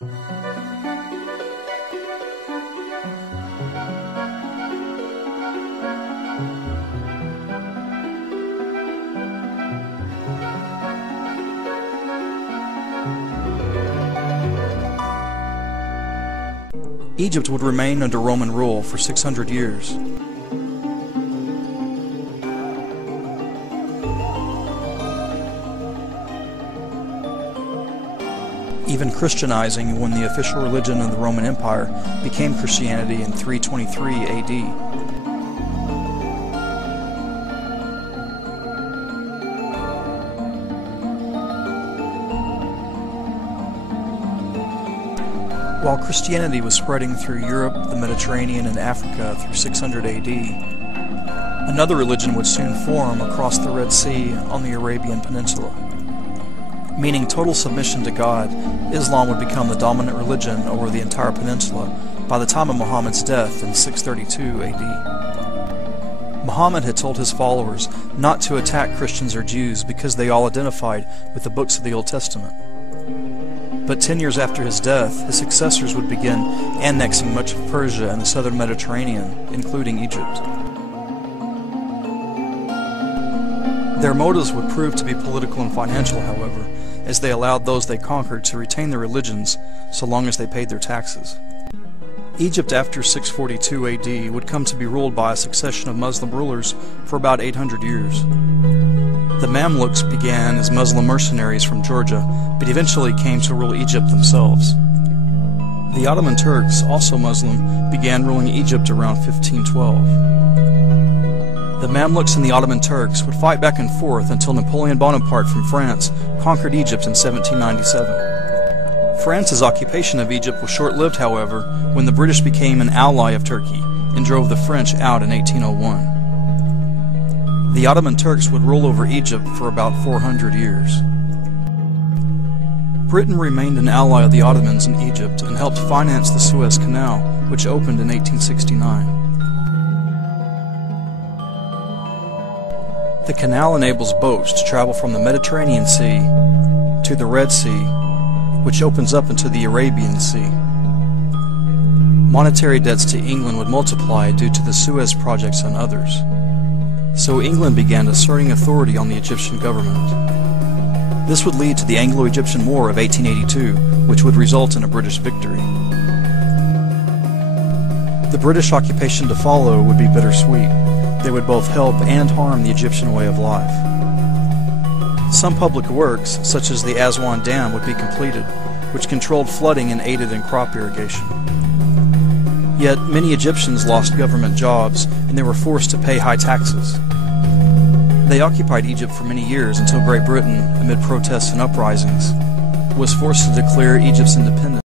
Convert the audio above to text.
Egypt would remain under Roman rule for 600 years. Even Christianizing when the official religion of the Roman Empire became Christianity in 323 AD. While Christianity was spreading through Europe, the Mediterranean, and Africa through 600 AD, another religion would soon form across the Red Sea on the Arabian Peninsula. Meaning total submission to God, Islam would become the dominant religion over the entire peninsula by the time of Muhammad's death in 632 AD. Muhammad had told his followers not to attack Christians or Jews because they all identified with the books of the Old Testament. But 10 years after his death, his successors would begin annexing much of Persia and the southern Mediterranean, including Egypt. Their motives would prove to be political and financial, however, as they allowed those they conquered to retain their religions so long as they paid their taxes. Egypt after 642 AD would come to be ruled by a succession of Muslim rulers for about 800 years. The Mamluks began as Muslim mercenaries from Georgia, but eventually came to rule Egypt themselves. The Ottoman Turks, also Muslim, began ruling Egypt around 1512. The Mamluks and the Ottoman Turks would fight back and forth until Napoleon Bonaparte from France conquered Egypt in 1797. France's occupation of Egypt was short-lived, however, when the British became an ally of Turkey and drove the French out in 1801. The Ottoman Turks would rule over Egypt for about 400 years. Britain remained an ally of the Ottomans in Egypt and helped finance the Suez Canal, which opened in 1869. The canal enables boats to travel from the Mediterranean Sea to the Red Sea, which opens up into the Arabian Sea. Monetary debts to England would multiply due to the Suez projects and others. So England began asserting authority on the Egyptian government. This would lead to the Anglo-Egyptian War of 1882, which would result in a British victory. The British occupation to follow would be bittersweet. They would both help and harm the Egyptian way of life. Some public works, such as the Aswan Dam, would be completed, which controlled flooding and aided in crop irrigation. Yet many Egyptians lost government jobs and they were forced to pay high taxes. They occupied Egypt for many years until Great Britain, amid protests and uprisings, was forced to declare Egypt's independence.